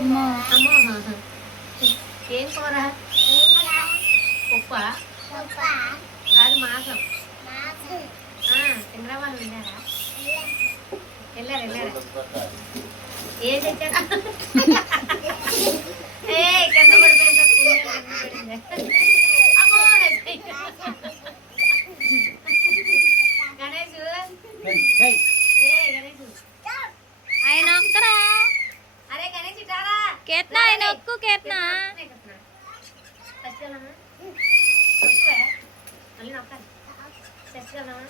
అమ్మో అమ్మో ఏం కూర ఉప్ప కాదు మాసం చంద్రబాబు వెళ్ళారా వెళ్ళారా ఏం తెచ్చారా ఏ కింద పడిపోయింది అమ్మో గణేష్ ఆయన ఒక్కరా అరే గణేష్ ఇటారా కేతనా ఆయన ఒక్కు కేతనా ఫస్ట్ వెళ్ళమా మళ్ళీ నొక్కాలి ఫస్ట్ వెళ్దామా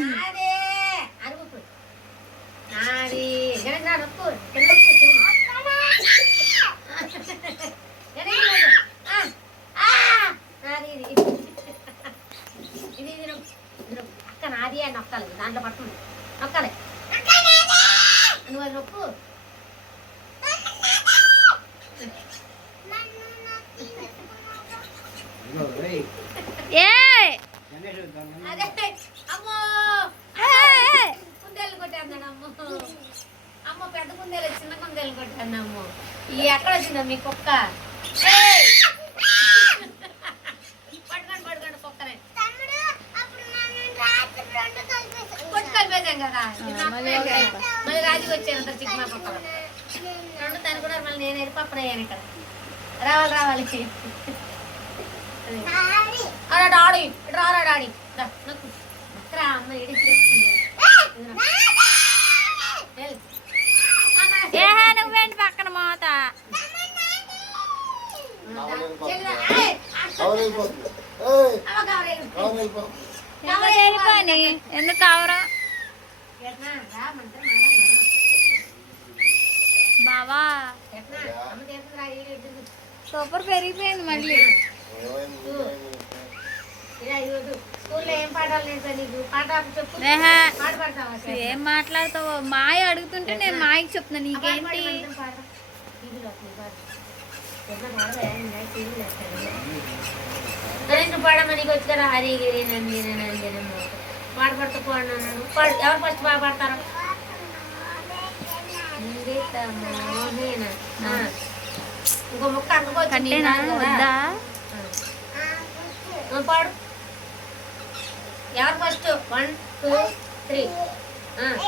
నాదే అరుపు నాది గణేష్ రా నొక్కు కింద నొక్కు నాది ఇది అక్క నాది అని నొక్కాలి దాంట్లో పట్టుకుంది నొక్కాలి నువ్వు అది నొక్కు అదే అమ్మో కుందేలు కొట్టాను అమ్మో అమ్మో పెద్ద కుందేలు చిన్న కుందేలు కొట్టాను అమ్మో ఈ ఎక్కడ వచ్చిందా మీ కుక్క పట్టుకోండి కుక్కనే కొట్టు కలిపేసాం కదా మళ్ళీ రాజుకి వచ్చాను చిక్మా కుక్క రెండు తనుకున్నారు మళ్ళీ నేను వెళ్ళి పప్పుడయ్యాను ఇక్కడ రావాలి అలా డాడీ రారా డాడీ రా అమ్మ నువ్వేంటి పక్కన మోత వెళ్ళిపోని ఎందుకు కావరా బావా సూపర్ పెరిగిపోయింది మళ్ళీ స్కూల్లో ఏం పాఠాలు నేర్పా నీకు పాఠాలు చెప్పు పాట పాడతావా ఏం మాట్లాడతావు మాయ అడుగుతుంటే నేను మాయకి చెప్తున్నా నీకేంటి పాడమ్మా నీకు వచ్చి కదా హరి గిరి నంది నందినమ్మ పాట పడుతూ పాడినాను ఎవరు ఫస్ట్ బాగా పాడతారు ఇంకో ముక్క అనుకోవచ్చు పాడు ఎవరు ఫస్ట్ 1 2 3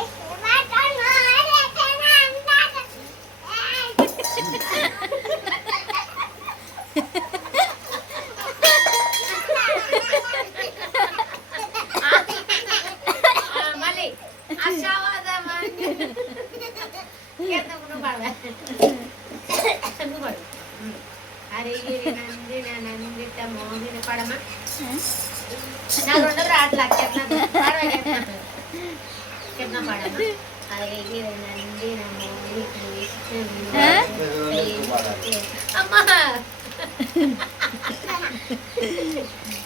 మళ్ళీ హరి గిరి నందిన నందిత మోహిని పడమా నాకు రెండు రాట్లా కింద పడమా హరి గిరి నందిన మోహిని అమ్మా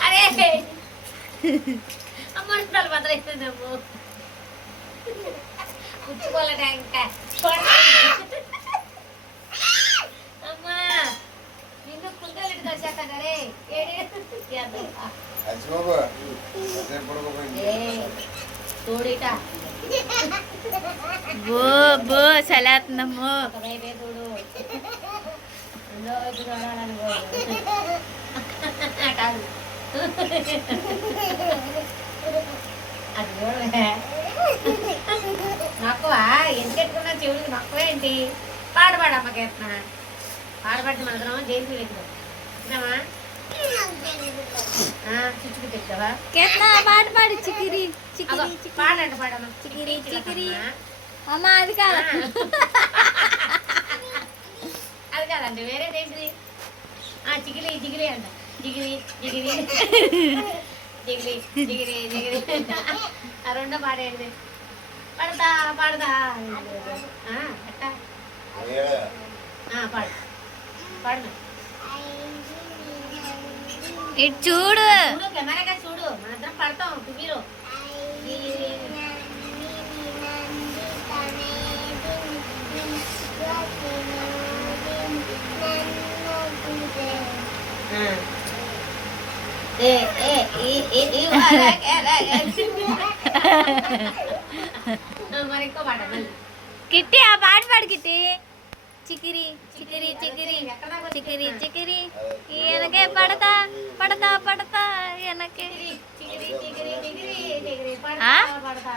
అరే అమ్మ బదలైతుందమ్ము పుచ్చుకోవాలట ఇంకా అమ్మా నిన్ను కుందలు వచ్చేస్తానరే చూడిట బో బో సలేతుందమ్మో ఒకవైపే చూడు రెండో వైపు చూడాలని కాదు అది చూడలే నక్కువ ఎందుకెట్టుకున్నా చెవుడికి నక్కువ ఏంటి పాడపాడమ్మ కేతన పాడబట్టి మనకు జైలు పెట్టినామా చుచ్చుకు తెచ్చావా కేతన పాట పాడు చికిరి చికిరి పాడంట పాడమ్మ చికిరి చికిరి అమ్మ అది కాదు అది కాదండి వేరేదేంటిది చిగిలి జిగిలి అంట జిగిరి జిగిరి జిగిలి జిగిరి జిగిరి ఆ రెండో పాడేయండి పడతా పాడదా ఎట్టా పాడు పాడు ఇటు చూడు చూడు కెమెరాగా చూడు మనందరం పడతాం టీవీలో ఏ మరి ఇంకో పాట మళ్ళీ కిట్టి ఆ పాట పాడు కిట్టి. చికిరి చికిరి చికిరి చికిరి చికిరి వెనకే పడతా పడతా పడతా వెనకే. చిగిరి చిగిరి చిగిరి చిగిరి ఆ? పడతా పడతా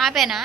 ఆపేనా?